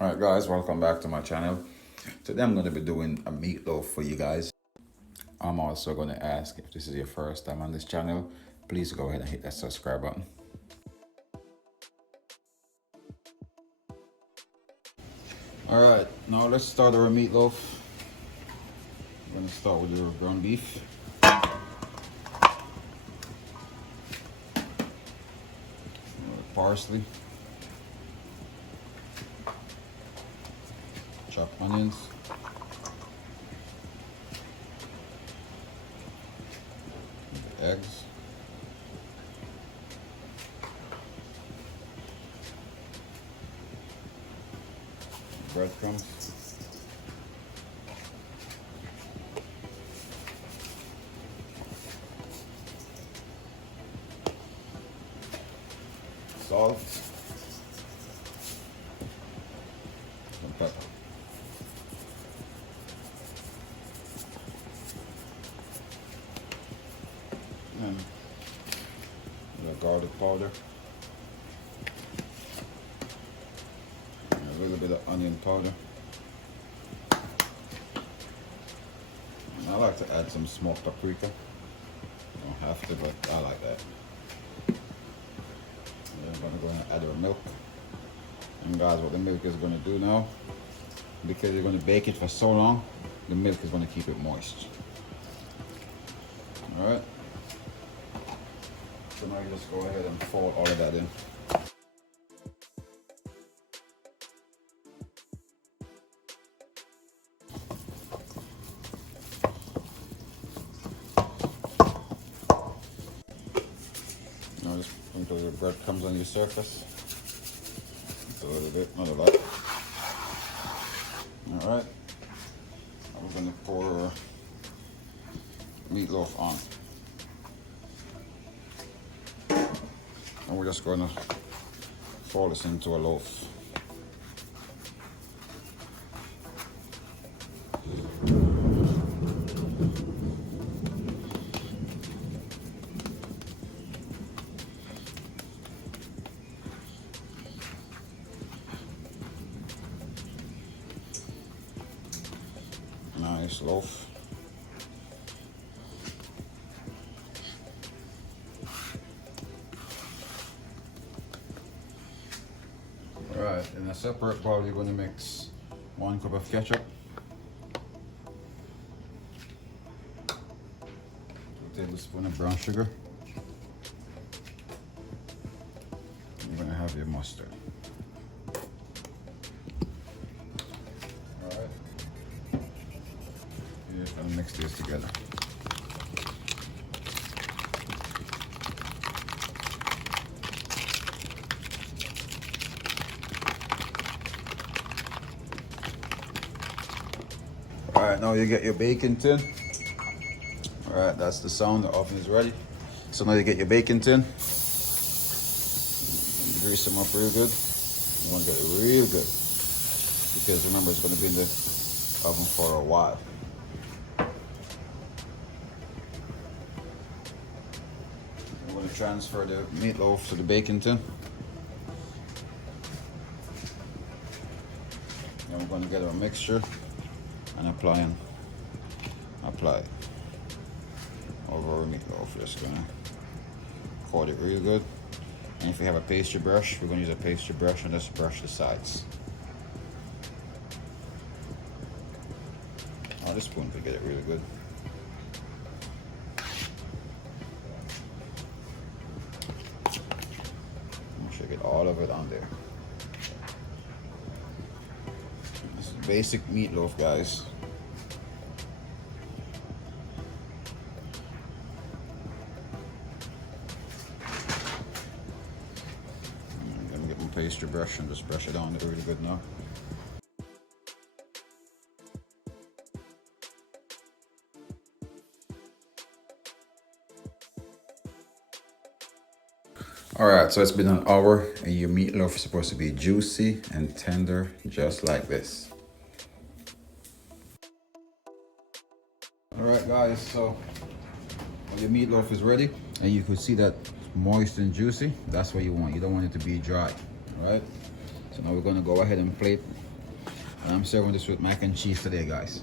Alright guys, welcome back to my channel. Today I'm going to be doing a meatloaf for you guys. I'm also going to ask, if this is your first time on this channel, please go ahead and hit that subscribe button. Alright, now let's start our meatloaf. I'm going to start with your ground beef. Parsley. Chopped onions. Eggs. Breadcrumbs. Salt. Some pepper. And the garlic powder. And a little bit of onion powder. And I like to add some smoked paprika. You don't have to, but I like that. And I'm gonna go ahead and add our milk. And guys, what the milk is gonna do now, because you're gonna bake it for so long, the milk is gonna keep it moist. All right. So now you just go ahead and fold all of that in. Now just sprinkle your breadcrumbs on your surface. Just a little bit, not a lot. All right. Now we're gonna pour meatloaf on. And we're just gonna fold this into a loaf. Nice loaf. Alright, in a separate bowl you're going to mix 1 cup of ketchup, 2 tablespoons of brown sugar, and you're going to have your mustard. Alright, you're just going to mix these together. Alright, now you get your baking tin. Alright, that's the sound, the oven is ready. So now you get your baking tin. Grease them up real good. You want to get it real good, because remember it's going to be in the oven for a while. I'm going to transfer the meatloaf to the baking tin. Then we're going to get our mixture and apply it over our meatloaf. Just gonna coat it real good. And if you have a pastry brush, we're gonna use a pastry brush and just brush the sides. Oh, this spoon could get it really good. I'm sure get all of it on there. This is basic meatloaf, guys. Pastry brush and just brush it on really good now. Alright, so it's been an hour and your meatloaf is supposed to be juicy and tender, just like this. Alright guys, so your meatloaf is ready and you can see that moist and juicy. That's what you want. You don't want it to be dry. All right, so now we're going to go ahead and plate And I'm serving this with mac and cheese today, guys.